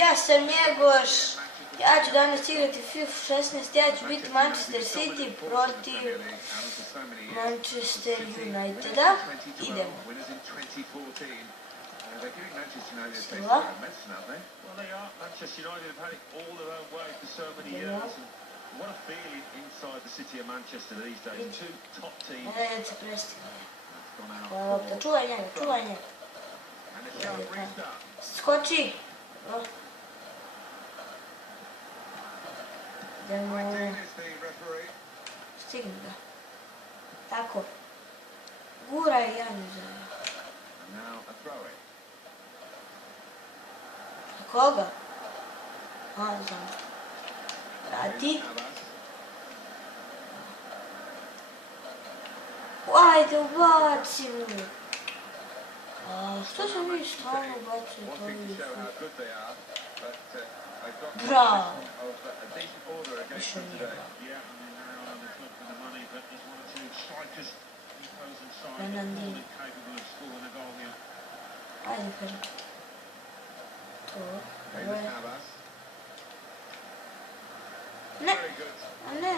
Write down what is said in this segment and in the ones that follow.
ja sam Njegoš, ja ću danas igrati FIFA 16, ja ću biti Manchester City protiv Manchester Uniteda. Idemo. Stila. Ne se prestigla. Lopta, čuvaj njega, čuvaj njega. Skoči. Idemo. Stigni ga. Tako. Guraj jedan za... Koga? Znam. Vrati. Ajde, ubaci mu. Što se mi stalno ubacuje to više? Bravo. Više nije bravo. Fernandinho. Ajde, Fernandinho. To. Ne. A ne.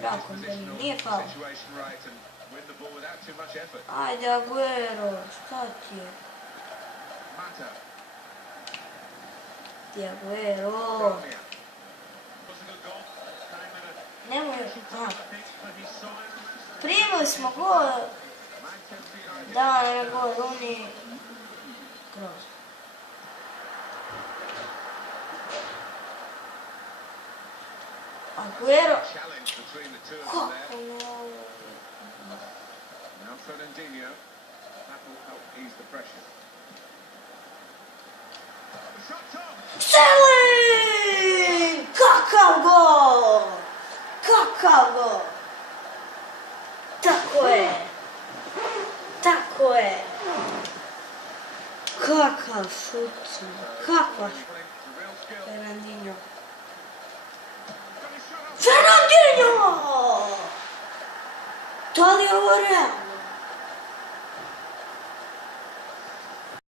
Bravo, Fernandinho. Nije faul. Ajde, Aguero. Šta ti je? Ti Aguero. Nemoj još. Primili smo gol. Da, ne gol, Rooney. Kroz. Aguero. Kako no? Now Fernandinho. That will help ease the pressure. Sterling! Kakav gol! Kakav gol! Tako je! Tako je! Kakav šut! Kakva šut! Fernandinho! Fernandinho! Da li je ovo realno?